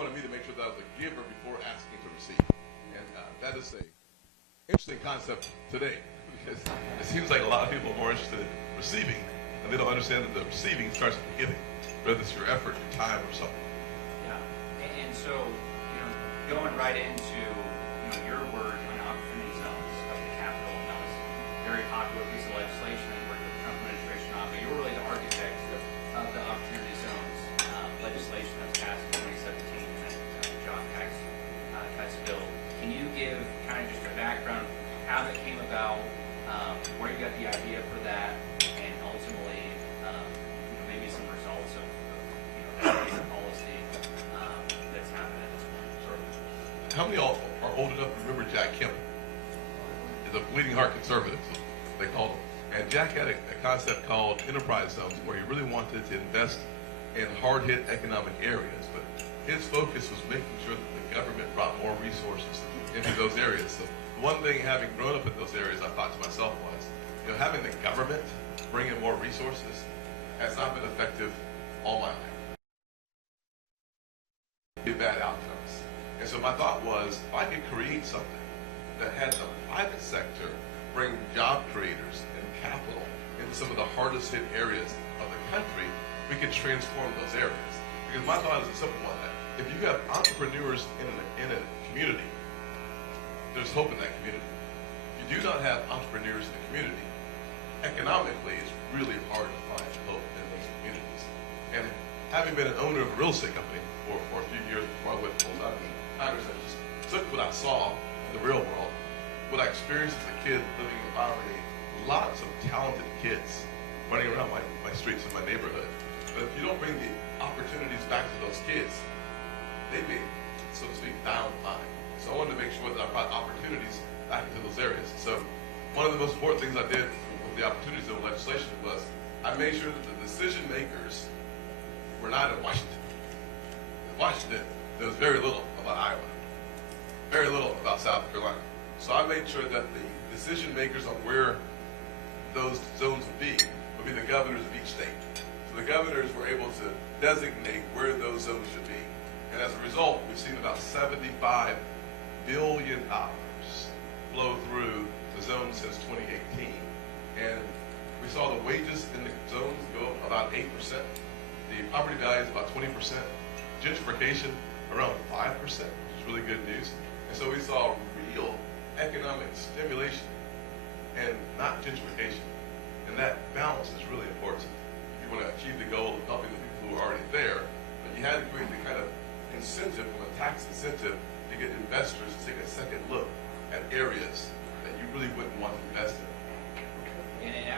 wanted me to make sure that I was a giver before asking to receive. And that is a interesting concept today, because it seems like a lot of people are more interested in receiving, and they don't understand that the receiving starts with the giving, whether it's your effort, your time, or something. Yeah, and so, going right into, your word on opportunity zones of the Capitol, and that was a very popular piece of legislation that worked with the Trump administration on, but you were really the architect of the opportunity zones legislation that was passed in 2017, and that job tax bill. Can you give kind of just a background of how that came about, where you got the idea for that, and ultimately, maybe some results of that policy that's happened at this point? Sure. How many are old enough to remember Jack Kemp? The bleeding heart conservative, they called him. And Jack had a concept called enterprise zones, where he really wanted to invest in hard-hit economic areas, but his focus was making sure that the government brought more resources into those areas. So one thing, having grown up in those areas, I thought to myself was, having the government bring in more resources has not been effective all my life. Bad outcomes. And so my thought was, if I could create something that had the private sector bring job creators and capital into some of the hardest hit areas of the country, we could transform those areas. Because my thought is a simple one, that if you have entrepreneurs in a community, there's hope in that community. If you do not have entrepreneurs in the community, economically it's really hard to find hope in those communities. And having been an owner of a real estate company for a few years before I went full-time in Congress, I just took what I saw in the real world, what I experienced as a kid living in poverty, lots of talented kids running around my streets in my neighborhood. But if you don't bring the opportunities back to those kids, they may, so to speak, die on time. So I wanted to make sure that I brought opportunities back into those areas. So one of the most important things I did with the opportunities of legislation was I made sure that the decision makers were not in Washington. In Washington, there was very little about Iowa, very little about South Carolina. So I made sure that the decision makers on where those zones would be the governors of each state. So the governors were able to designate where those zones should be. And as a result, we've seen about $75 billion flow through the zone since 2018. And we saw the wages in the zones go up about 8%. The property value is about 20%. Gentrification around 5%, which is really good news. And so we saw real economic stimulation and not gentrification. And that balance is really important if you want to achieve the goal of helping the people who are already there. But you had to create the kind of incentive, from a tax incentive, to get investors to take a second look at areas that you really wouldn't want to invest in.